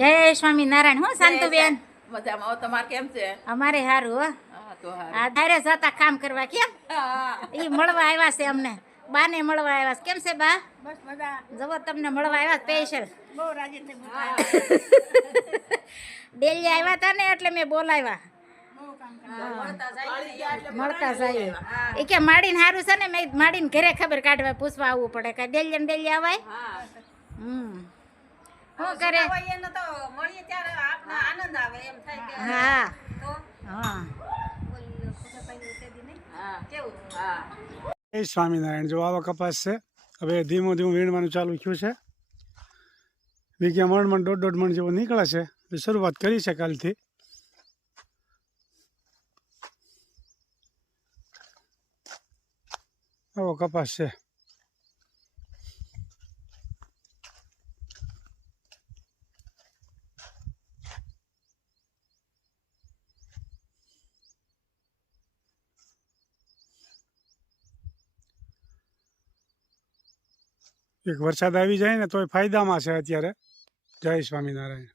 જય સ્વામિનારાયણ. હું શાંતુબેન મજામાં. તમારે કેમ છે? અમારે સારું હો. આ ધારે જતા કામ કરવા કેમ ઈ મળવા આવ્યા છે અમને. બાને મળવા આવ્યા છે. કેમ છે બા? બસ મજા. જવો તમને મળવા આવ્યા સ્પેશિયલ. બહુ રાજી થઈ ડેલી આવ્યા હતા ને એટલે મેં બોલાવ્યા. મળતા જાય એ કે માડીને સારું છે ને. મેં માડીને ઘરે ખબર કાઢવા પૂછવા આવવું પડે કે ડેલી ને ડેલી આવાય. શું કરે? હા હા. જય સ્વામિનારાયણ. જો આવા કપાસ છે. હવે ધીમું ધીમું વીણવાનું ચાલુ થયું છે. વીઘા મણ 1.5 મણ જેવો નીકળે છે. શરૂઆત કરી છે કાલથી. આવો કપાસ છે. એક વરસાદ આવી જાય ને તોય ફાયદામાં છે અત્યારે. જય સ્વામિનારાયણ.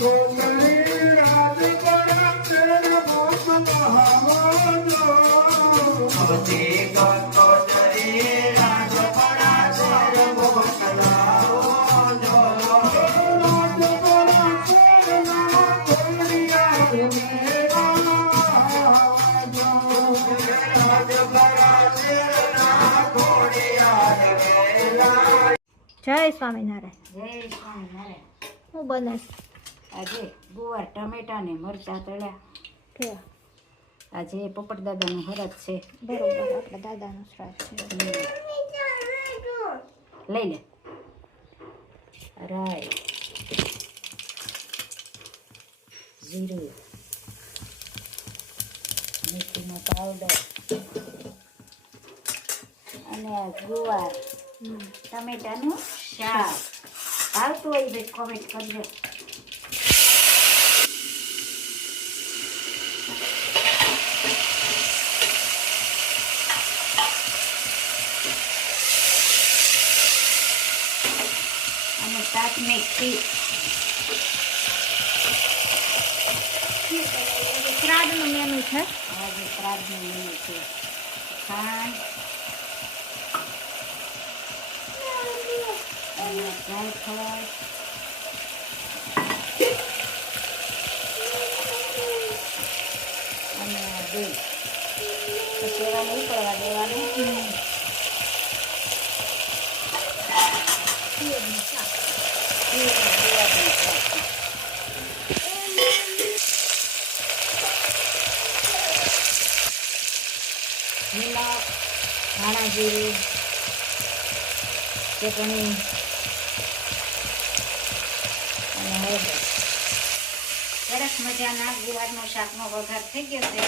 જય સ્વામિનારાયણ. જય સ્વામિનારાયણ. હું બને આજે ગુવાર ટમેટા ને મરચાં તળ્યા. કેવા? આજે પોપટ દાદાનું હરત છે. બરોબર, આપણા દાદાનું શ્રાદ્ધ છે. લઈ લે. રાઈ, જીરું, મીઠીનો પાવડર અને આ ગુવાર ટમેટાનું શાક. ભાવતું હોય ભાઈ કોમેન્ટ કરજો. અને સાતમી ખીર. શ્રાદ્ધનું મેનુ છે. આજે શ્રાદ્ધનું મેનુ છે. ખાંડ અને જાયફળ અને દૂધ. પછી એવાને ઉકળવા દેવાનું. ગુવારનું શાક. નમક, ધાણા જીરું, ચટણી અને હળદર. સરસ મજાના ગુવારનો શાકનો વઘાર થઈ ગયો છે.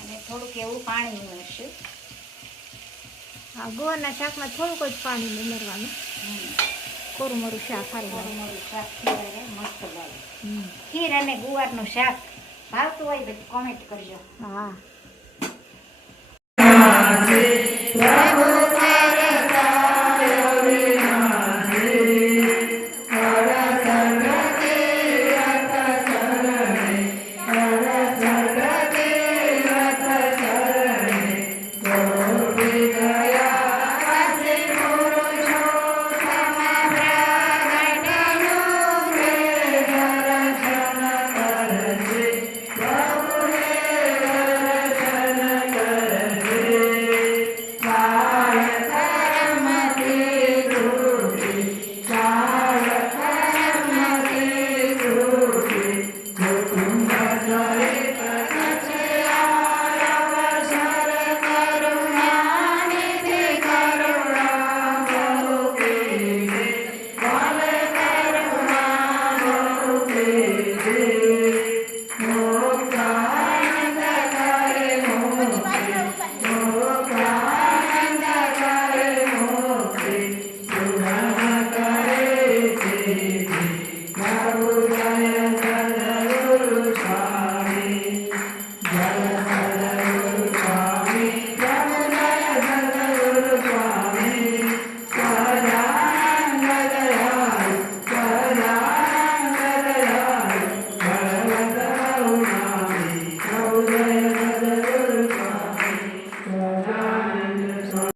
અને થોડુંક એવું પાણી ઉમેરશું. હા, ગુવારના શાકમાં થોડુંક જ પાણી ઉમેરવાનું. કોરું મોરું શાક સારું લાગે. મારું શાક ખીર મસ્ત લાગે. ખીર અને ગુવારનું શાક ભાવતું હોય તો કોમેન્ટ કરજો. હા. જય